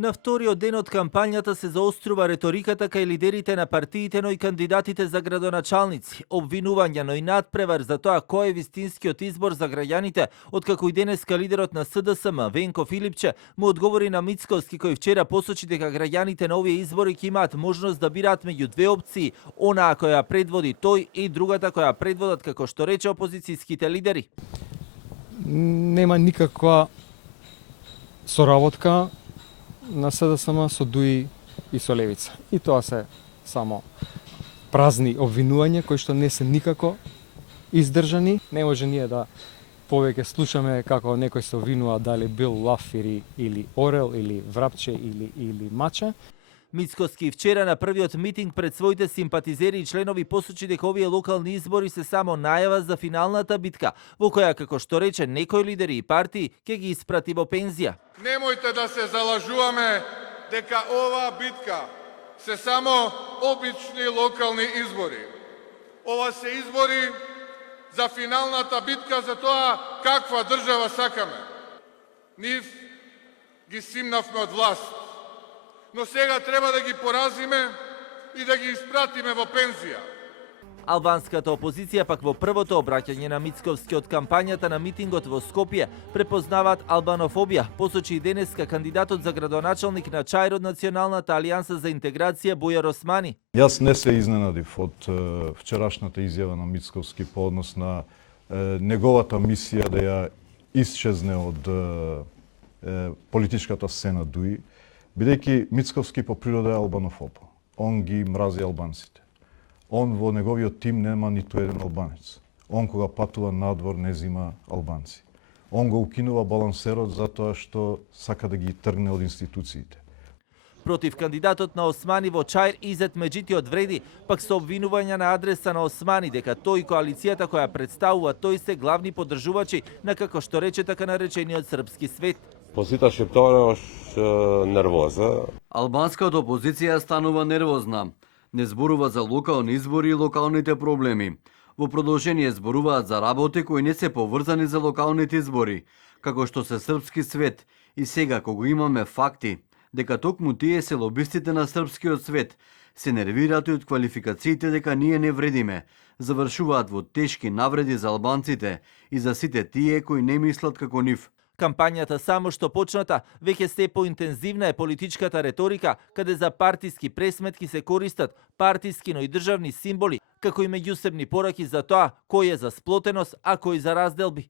На вториот ден од кампањата се заострува реториката кај лидерите на партиите, но и кандидатите за градоначалници. Обвинувања, но и надпревар за тоа кој е вистинскиот избор за граѓаните, откако и денеска лидерот на СДСМ, Венко Филипче, му одговори на Мицковски, кој вчера посочи дека граѓаните на овие избори ќе имаат можност да бираат меѓу две опции, онаа која предводи тој и другата која предводат, како што рече, опозицијските лидери. Нема никаква соработка на СДСМ со ДУИ и со Левица. И тоа се само празни обвинувања кои што не се никако издржани. Не може ние да повеќе слушаме како некој се обвинува дали бил лав или орел или врапче или маче. Мицковски вчера на првиот митинг пред своите симпатизери и членови посочи дека овие локални избори се само најава за финалната битка, во која, како што рече, некои лидери и партии ќе ги испрати во пензија. Немојте да се залажуваме дека ова битка се само обични локални избори. Ова се избори за финалната битка за тоа каква држава сакаме. Нив ги симнавме од власт, но сега треба да ги поразиме и да ги испратиме во пензија. Албанската опозиција пак во првото обраќање на Мицковски од кампањата на митингот во Скопје препознаваат албанофобија, посочи и денеска кандидатот за градоначалник на ЧАИР од Националната алијанса за интеграција Бујар Османи. Јас не се изненадив од вчерашната изјава на Мицковски по однос на неговата мисија да ја исчезне од политичката сцена ДУИ, бидејќи Мицковски по природа е албанофоб. Он ги мрази албанците. Он во неговиот тим нема ниту еден албанец. Он кога патува надвор не зима албанци. Он го укинува балансерот затоа што сака да ги тргне од институциите. Против кандидатот на Османи во ЧАИР Изет Меджитиот вреди, пак со обвинувања на адреса на Османи дека тој и коалицијата која представува тој се главни поддржувачи на, како што рече, така наречениот српски свет. Опозиција шептора нервоза. Албанската опозиција станува нервозна. Не зборува за локални избори и локалните проблеми. Во продолжение зборуваат за работи кои не се поврзани за локалните избори, како што се српски свет. И сега, кога имаме факти дека токму тие се лобистите на српскиот свет, се нервираат и од квалификациите дека ние не вредиме, завршуваат во тешки навреди за албанците и за сите тие кои не мислат како нив. Кампањата само што почната, веќе се поинтензивна е политичката реторика, каде за партиски пресметки се користат партиски, но и државни символи, како и меѓусебни пораки за тоа кој е за сплотеност, а кој за разделби.